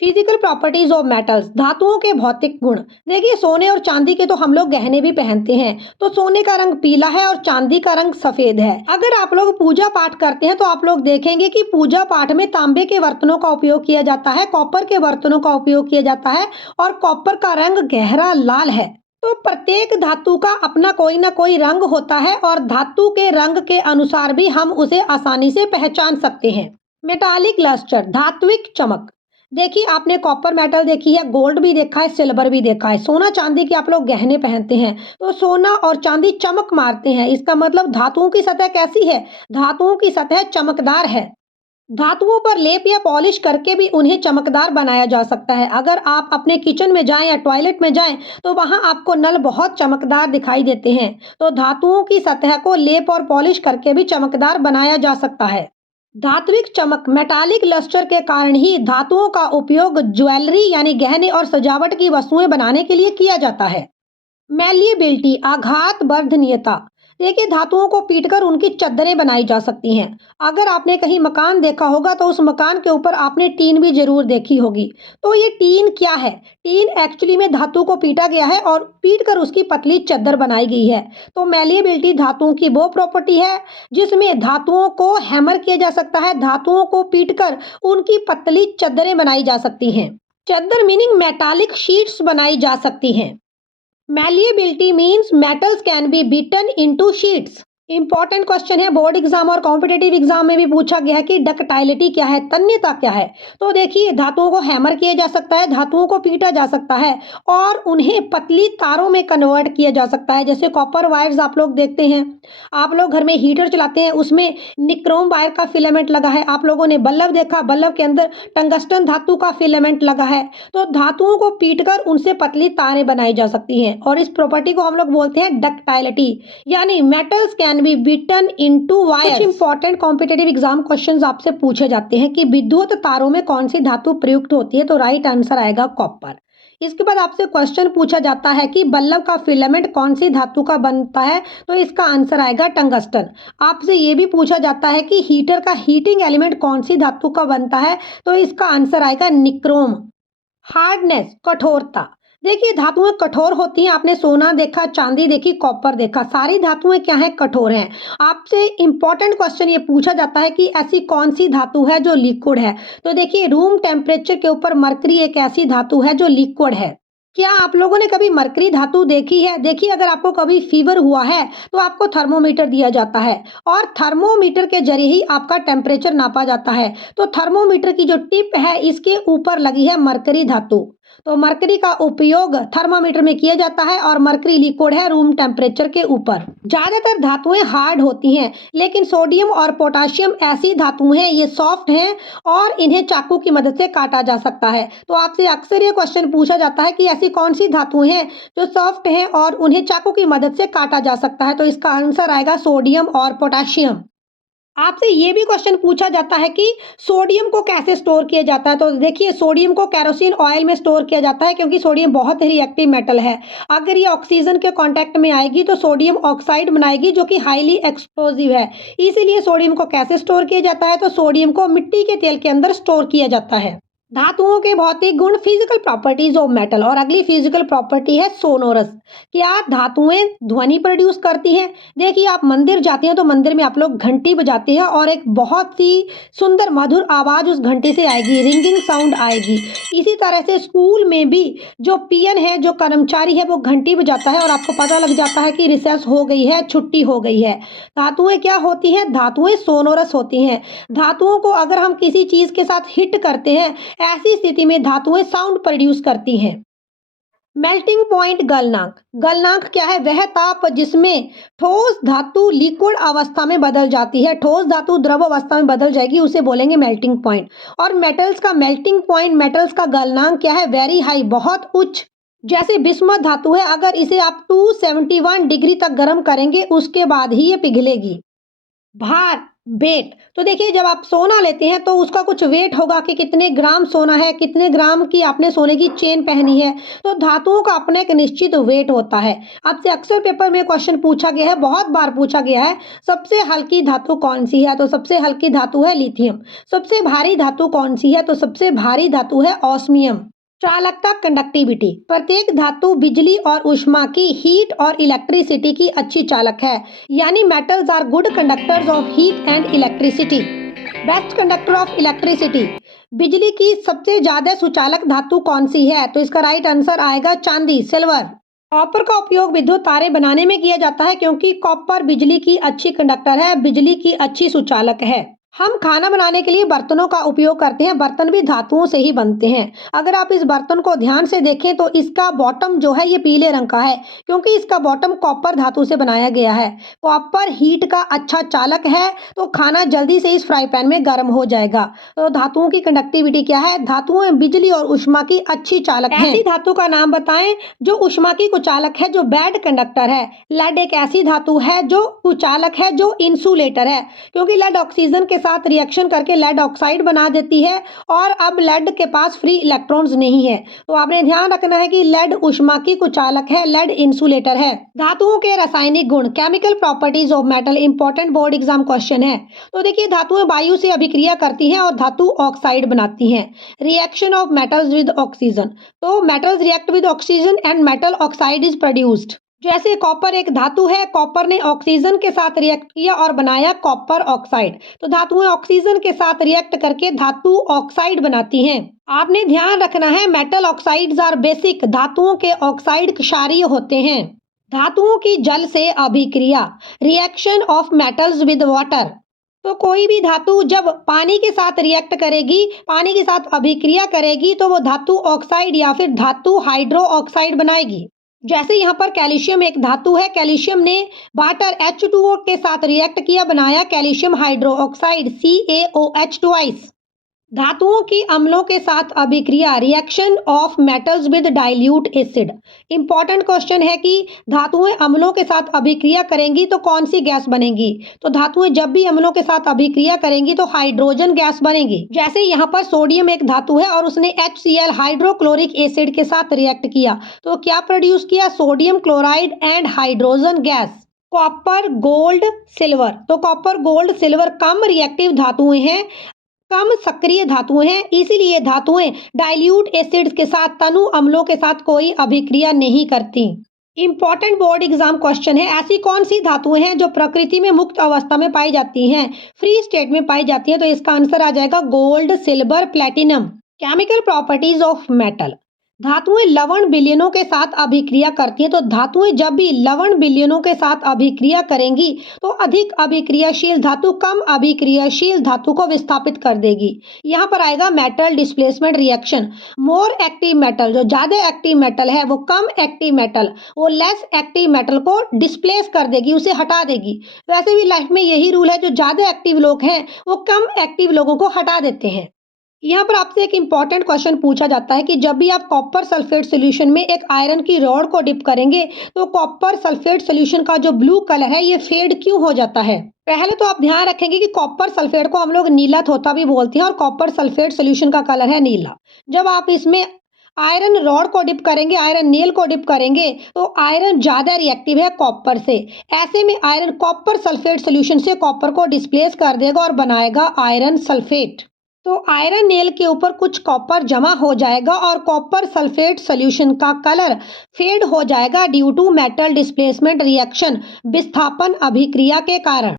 Physical properties of metals, धातुओं के भौतिक गुण। देखिए, सोने और चांदी के तो हम लोग गहने भी पहनते हैं। तो सोने का रंग पीला है और चांदी का रंग सफेद है। अगर आप लोग पूजा पाठ करते हैं तो आप लोग देखेंगे कि पूजा पाठ में तांबे के बर्तनों का उपयोग किया जाता है, कॉपर के बर्तनों का उपयोग किया जाता है और कॉपर का रंग गहरा लाल है। तो प्रत्येक धातु का अपना कोई ना कोई रंग होता है और धातु के रंग के अनुसार भी हम उसे आसानी से पहचान सकते हैं। मेटालिक लस्टर, धात्विक चमक। देखिए, आपने कॉपर मेटल देखी है, गोल्ड भी देखा है, सिल्वर भी देखा है। सोना चांदी के आप लोग गहने पहनते हैं तो सोना और चांदी चमक मारते हैं। इसका मतलब धातुओं की सतह कैसी है? धातुओं की सतह चमकदार है। धातुओं पर लेप या पॉलिश करके भी उन्हें चमकदार बनाया जा सकता है। अगर आप अपने किचन में जाएं या टॉयलेट में जाएं तो वहां आपको नल बहुत चमकदार दिखाई देते हैं। तो धातुओं की सतह को लेप और पॉलिश करके भी चमकदार बनाया जा सकता है। धात्विक चमक, मेटालिक लस्टर के कारण ही धातुओं का उपयोग ज्वेलरी यानी गहने और सजावट की वस्तुएं बनाने के लिए किया जाता है। मैलिएबिलिटी, आघात वर्धनीयता। देखिए, धातुओं को पीटकर उनकी चद्दरें बनाई जा सकती हैं। अगर आपने कहीं मकान देखा होगा तो उस मकान के ऊपर आपने टीन भी जरूर देखी होगी। तो ये टीन क्या है? टीन एक्चुअली में धातु को पीटा गया है और पीटकर उसकी पतली चद्दर बनाई गई है। तो मैलिएबिलिटी धातुओं की वो प्रॉपर्टी है जिसमें धातुओं को हैमर किया जा सकता है, धातुओं को पीटकर उनकी पतली चद्दरें बनाई जा सकती हैं। चद्दर मीनिंग मेटालिक शीट्स बनाई जा सकती हैं। Malleability means metals can be beaten into sheets। Important question है, बोर्ड एग्जाम और कॉम्पिटेटिव एग्जाम में भी पूछा गया है कि डक्टाइलिटी क्या है, तन्यता क्या है। तो देखिए, धातुओं को हैमर किया जा सकता है, धातुओं को पीटा जा सकता है और उन्हें पतली तारों में कन्वर्ट किया जा सकता है। जैसे कॉपर वायर्स आप लोग देखते हैं, आप लोग घर में हीटर चलाते हैं, उसमें निक्रोम वायर का फिलामेंट लगा है। आप लोगों ने बल्ब देखा, बल्ब के अंदर टंगस्टन धातु का फिलामेंट लगा है। तो धातुओं को पीटकर उनसे पतली तारें बनाई जा सकती हैं और इस प्रॉपर्टी को हम लोग बोलते हैं डक्टाइलिटी। यानी metals can be beaten into wires. कुछ इंपॉर्टेंट कॉम्पिटेटिव एग्जाम क्वेश्चंस आपसे पूछे जाते हैं कि विद्युत तारों में कौन सी धातु प्रयुक्त होती है। तो राइट आंसर आएगा कॉपर। इसके बाद आपसे क्वेश्चन पूछा जाता है कि बल्ब का फिलामेंट कौन सी धातु का बनता है। तो इसका आंसर आएगा टंगस्टन। आपसे ये भी पूछा जाता है कि हीटर का हीटिंग एलिमेंट कौन सी धातु का बनता है। तो इसका आंसर आएगा निक्रोम। हार्डनेस, कठोरता। देखिए, धातुएं कठोर होती हैं। आपने सोना देखा, चांदी देखी, कॉपर देखा, सारी धातुएं क्या है? कठोर हैं। आपसे इंपॉर्टेंट क्वेश्चन ये पूछा जाता है कि ऐसी कौन सी धातु है जो लिक्विड है। तो देखिए, रूम टेम्परेचर के ऊपर मरकरी एक ऐसी धातु है जो लिक्विड है। क्या आप लोगों ने कभी मरकरी धातु देखी है? देखिए, अगर आपको कभी फीवर हुआ है तो आपको थर्मोमीटर दिया जाता है और थर्मोमीटर के जरिए ही आपका टेम्परेचर नापा जाता है। तो थर्मोमीटर की जो टिप है, इसके ऊपर लगी है मरकरी धातु। तो मरकरी का उपयोग थर्मामीटर में किया जाता है और मरकरी लिक्विड है रूम टेम्परेचर के ऊपर। ज्यादातर धातुएं हार्ड होती हैं, लेकिन सोडियम और पोटाशियम ऐसी धातुएं हैं, ये सॉफ्ट हैं और इन्हें चाकू की मदद से काटा जा सकता है। तो आपसे अक्सर ये क्वेश्चन पूछा जाता है कि ऐसी कौन सी धातुएं हैं जो सॉफ्ट हैं और उन्हें चाकू की मदद से काटा जा सकता है। तो इसका आंसर आएगा सोडियम और पोटाशियम। आपसे ये भी क्वेश्चन पूछा जाता है कि सोडियम को कैसे स्टोर किया जाता है। तो देखिए, सोडियम को केरोसिन ऑयल में स्टोर किया जाता है क्योंकि सोडियम बहुत ही रिएक्टिव मेटल है। अगर ये ऑक्सीजन के कांटेक्ट में आएगी तो सोडियम ऑक्साइड बनाएगी जो कि हाईली एक्सप्लोजिव है। इसीलिए सोडियम को कैसे स्टोर किया जाता है? तो सोडियम को मिट्टी के तेल के अंदर स्टोर किया जाता है। धातुओं के भौतिक गुण, फिजिकल प्रॉपर्टीज ऑफ मेटल। और अगली फिजिकल प्रॉपर्टी है सोनोरस। क्या धातुएं ध्वनि प्रोड्यूस करती हैं? देखिए, आप मंदिर जाते हैं तो मंदिर में आप लोग घंटी बजाते हैं और एक बहुत ही सुंदर मधुर आवाज उस घंटी से आएगी, रिंगिंग साउंड आएगी। इसी तरह से स्कूल में भी जो पियन है, जो कर्मचारी है, वो घंटी बजाता है और आपको पता लग जाता है कि रिसेस हो गई है, छुट्टी हो गई है। धातुएं क्या होती हैं? धातुएं सोनोरस होती हैं। धातुओं को अगर हम किसी चीज के साथ हिट करते हैं, ऐसी स्थिति में धातुएं साउंड प्रोड्यूस करती हैं। मेल्टिंग पॉइंट, गलनांक। गलनांक क्या है? वह ताप जिसमें ठोस धातु लिक्विड अवस्था में बदल जाती है, ठोस धातु द्रव अवस्था में बदल जाएगी, उसे बोलेंगे मेल्टिंग पॉइंट। और मेटल्स का मेल्टिंग पॉइंट, मेटल्स का गलनांक क्या है? वेरी हाई, बहुत उच्च। जैसे बिस्मथ धातु है, अगर इसे आप 271 डिग्री तक गर्म करेंगे उसके बाद ही ये पिघलेगी। भार, वेट, तो देखिए जब आप सोना लेते हैं तो उसका कुछ वेट होगा कि कितने ग्राम सोना है, कितने ग्राम की आपने सोने की चेन पहनी है। तो धातुओं का अपना एक निश्चित वेट होता है। आपसे अक्सर पेपर में क्वेश्चन पूछा गया है, बहुत बार पूछा गया है, सबसे हल्की धातु कौन सी है? तो सबसे हल्की धातु है लिथियम। सबसे भारी धातु कौन सी है? तो सबसे भारी धातु है ऑस्मियम। चालकता, कंडक्टिविटी, प्रत्येक धातु बिजली और ऊष्मा की, हीट और इलेक्ट्रिसिटी की अच्छी चालक है। यानी metals are good conductors of heat and electricity. Best conductor of electricity, बिजली की सबसे ज्यादा सुचालक धातु कौन सी है? तो इसका राइट आंसर आएगा चांदी, सिल्वर। कॉपर का उपयोग विद्युत तारे बनाने में किया जाता है क्योंकि कॉपर बिजली की अच्छी कंडक्टर है, बिजली की अच्छी सुचालक है। हम खाना बनाने के लिए बर्तनों का उपयोग करते हैं, बर्तन भी धातुओं से ही बनते हैं। अगर आप इस बर्तन को ध्यान से देखें तो इसका बॉटम जो है ये पीले रंग का है क्योंकि इसका बॉटम कॉपर धातु से बनाया गया है। कॉपर हीट का अच्छा चालक है, तो खाना जल्दी से इस फ्राई पैन में गर्म हो जाएगा। तो धातुओं की कंडक्टिविटी क्या है? धातुएं बिजली और ऊष्मा की अच्छी चालक हैं। ऐसी धातु का नाम बताएं जो ऊष्मा की कुचालक है, जो बैड कंडक्टर है। लेड एक ऐसी धातु है जो कुचालक है, जो इंसुलेटर है, क्योंकि लेड ऑक्सीजन के साथ रिएक्शन करके लेड ऑक्साइड बना देती है और अब लेड के पास फ्री इलेक्ट्रॉन्स नहीं है। तो आपने ध्यान रखना है कि लेड ऊष्मा की कुचालक है, लेड इंसुलेटर है। धातुओं के रासायनिक गुण, chemical properties of metal, important board exam question है। तो देखिए धातुएं वायु से अभिक्रिया करती हैं और धातु ऑक्साइड बनाती हैं। Reaction of metals with oxygen, तो metals react with oxygen and metal oxide is produced. जैसे कॉपर एक धातु है, कॉपर ने ऑक्सीजन के साथ रिएक्ट किया और बनाया कॉपर ऑक्साइड। तो धातुएं ऑक्सीजन के साथ रिएक्ट करके धातु ऑक्साइड बनाती हैं। आपने ध्यान रखना है मेटल ऑक्साइड्स आर बेसिक, धातुओं के ऑक्साइड क्षारीय होते हैं। धातुओं की जल से अभिक्रिया, reaction of metals with water, तो कोई भी धातु जब पानी के साथ रिएक्ट करेगी, पानी के साथ अभिक्रिया करेगी, तो वो धातु ऑक्साइड या फिर धातु हाइड्रो ऑक्साइड बनाएगी। जैसे यहाँ पर कैल्शियम एक धातु है, कैल्शियम ने वाटर H2O के साथ रिएक्ट किया, बनाया calcium hydro oxide CaOH twice. धातुओं की अम्लों के साथ अभिक्रिया, reaction of metals with dilute acid. Important question है कि धातुएं अम्लों के साथ अभिक्रिया करेंगी तो कौन सी गैस बनेगी? तो धातुएं जब भी अम्लों के साथ अभिक्रिया करेंगी तो हाइड्रोजन गैस बनेगी। जैसे यहाँ पर सोडियम एक धातु है और उसने HCl हाइड्रोक्लोरिक एसिड के साथ रिएक्ट किया, तो क्या प्रोड्यूस किया? Sodium chloride and hydrogen gas. Copper, gold, silver, तो कॉपर, गोल्ड, सिल्वर कम रिएक्टिव धातुएं हैं, कम सक्रिय धातुएं हैं, इसीलिए धातुएं डाइल्यूट एसिड्स के साथ, तनु अम्लों के साथ कोई अभिक्रिया नहीं करती। इंपॉर्टेंट बोर्ड एग्जाम क्वेश्चन है, ऐसी कौन सी धातुएं हैं जो प्रकृति में मुक्त अवस्था में पाई जाती हैं, फ्री स्टेट में पाई जाती हैं? तो इसका आंसर आ जाएगा gold, silver, platinum. Chemical properties of metal, धातुएं लवण विलयनों के साथ अभिक्रिया करती हैं। तो धातुएं जब भी लवण विलयनों के साथ अभिक्रिया करेंगी तो अधिक अभिक्रियाशील धातु कम अभिक्रियाशील धातु को विस्थापित कर देगी। यहाँ पर आएगा metal displacement reaction. More active metal, जो ज्यादा एक्टिव मेटल है वो कम एक्टिव मेटल, वो लेस एक्टिव मेटल को डिस्प्लेस कर देगी, उसे हटा देगी। वैसे भी लाइफ में यही रूल है, जो ज्यादा एक्टिव लोग हैं वो कम एक्टिव लोगों को हटा देते हैं। यहाँ पर आपसे एक इंपॉर्टेंट क्वेश्चन पूछा जाता है कि जब भी आप कॉपर सल्फेट सॉल्यूशन में एक आयरन की रॉड को डिप करेंगे तो कॉपर सल्फेट सॉल्यूशन का जो ब्लू कलर है ये फेड क्यों हो जाता है? पहले तो आप ध्यान रखेंगे कि कॉपर सल्फेट को हम लोग नीला थोथा भी बोलते हैं और कॉपर सल्फेट सॉल्यूशन का कलर है नीला। जब आप इसमें आयरन रॉड को डिप करेंगे, आयरन नेल को डिप करेंगे, तो आयरन ज्यादा रिएक्टिव है कॉपर से। ऐसे में आयरन कॉपर सल्फेट सॉल्यूशन से कॉपर को डिस्प्लेस कर देगा और बनाएगा आयरन सल्फेट। तो आयरन नेल के ऊपर कुछ कॉपर जमा हो जाएगा और कॉपर सल्फेट सॉल्यूशन का कलर फेड हो जाएगा due to metal displacement reaction, विस्थापन अभिक्रिया के कारण।